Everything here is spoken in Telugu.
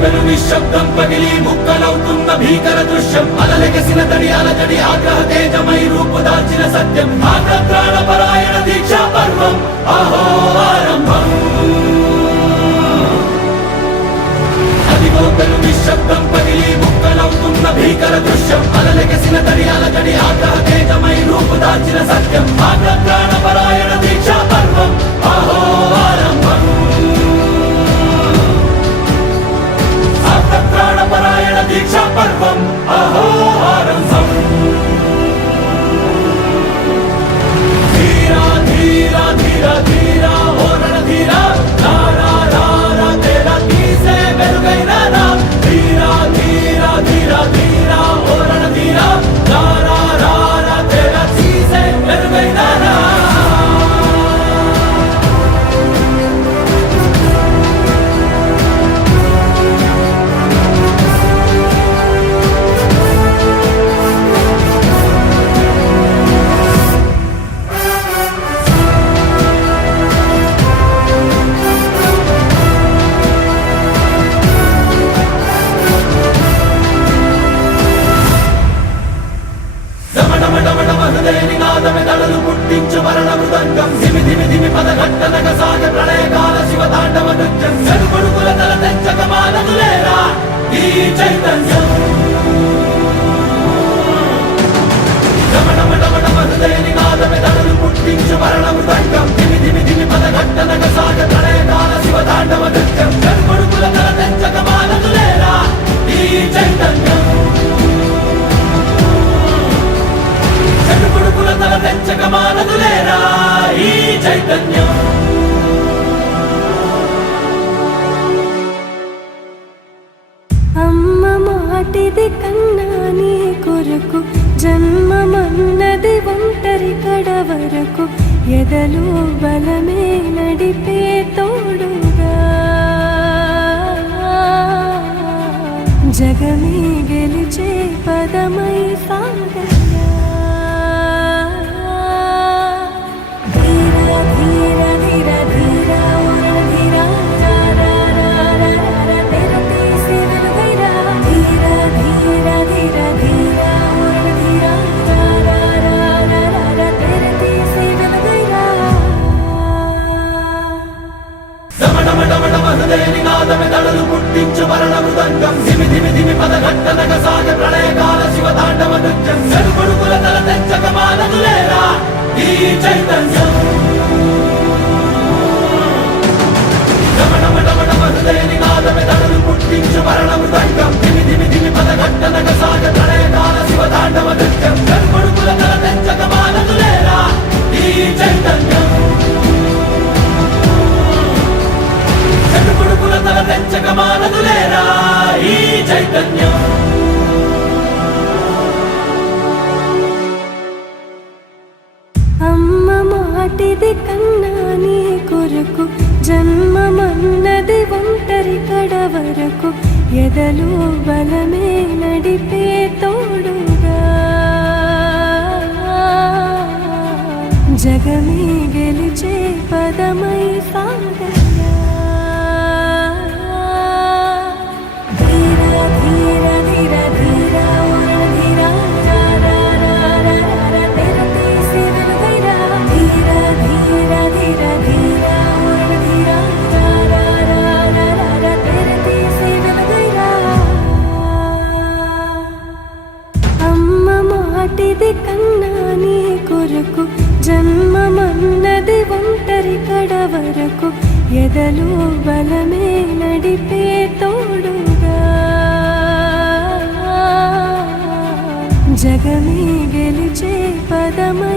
పెను నిశ్శబ్దం పగిలి ముక్కలవుతున్న భీకర దృశ్యం అలలెగసిన తడి అలజడి ఆగ్రహ తేజమై రూపుదాల్చిన సత్యం ఆగ్రత్రాణ పరాయణ దీక్షా పర్వం అహో ఆరంభం అదిగో పెను నిశ్శబ్దం పగిలి ముక్కలవుతున్న భీకర దృశ్యం అలలెగసిన తడి అలజడి ఆగ్రహ తేజమై రూపుదాల్చిన సత్యం ఆగ్రత్రాణ పరాయణ దీక్షా పర్వం అహో ఆరంభం ప్రాణపరాయణ దీక్షా పర్వం అహో ఆరంభం ధీరా ధీరా ధీరా ధీరా ఓరణ ధీరా రారా రారా తేరా తీసే వెలుగైన రా ధీరా ధీరా ధీరా ధీరా ఓరణ ధీరా రారా రారా తేరా తీసే వెలుగైన రా దళలు పుట్టించు మరణ మృదంగం ధిమి ధిమి ధిమి పదఘట్టనగ సాగ ప్రళయకాల శివ తాండవ నృత్యం చెడుకొడుకుల తల తెంచక మానదులేరా ఈ చైతన్యం హృదయని నాదమే దళలు పుట్టించు మరణ మృదంగం ధిమి ధిమి ధిమి పదఘట్టనగ సాగ ప్రళయకాల శివ తాండవ నృత్యం చెడుకొడుకుల తల తెంచక మానదులేరా ఈ చైతన్యం చెడుకొడుకుల తల తెంచక మానదులేరా ఈ చైతన్యం అమ్మ మాటిది కన్నా నీ కొరకు జన్మమన్నది ఒంటరి కడ వరకు ఎదలు బలమే నడిపే తోడుగా జగమే గెలిచే పదమై సాగ హృదయని నాదమే దళలు పుట్టించు మరణ మృదంగం ధిమి ధిమి ధిమి పదఘట్టనగ సాగ ప్రళయకాల శివ తాండవ నృత్యం చెడుకొడుకుల తల తెంచక మానదులేరా ఈ చైతన్యం హృదయని నాదమే దళలు పుట్టించు మరణ మృదంగం ధిమి ధిమి ధిమి పదఘట్టనగ సాగ ప్రళయకాల శివ తాండవ నృత్యం చెడుకొడుకుల తల తెంచక మానదులేరా ఈ చైతన్యం చెడుకొడుకుల తల తెంచక మానదులేరా ఈ చైతన్యం అమ్మ మాటిది కన్నా నీ కొరకు జన్మమన్నది ఒంటరి కడ వరకు ఎదలు బలమే నడిపే తోడుగా జగమే గెలిచే పదమై సాగ కన్నా నీ కొరకు జన్మమన్నది ఒంటరి కడ వరకు ఎదలు బలమే నడిపే తోడుగా జగమే గెలిచే పదమ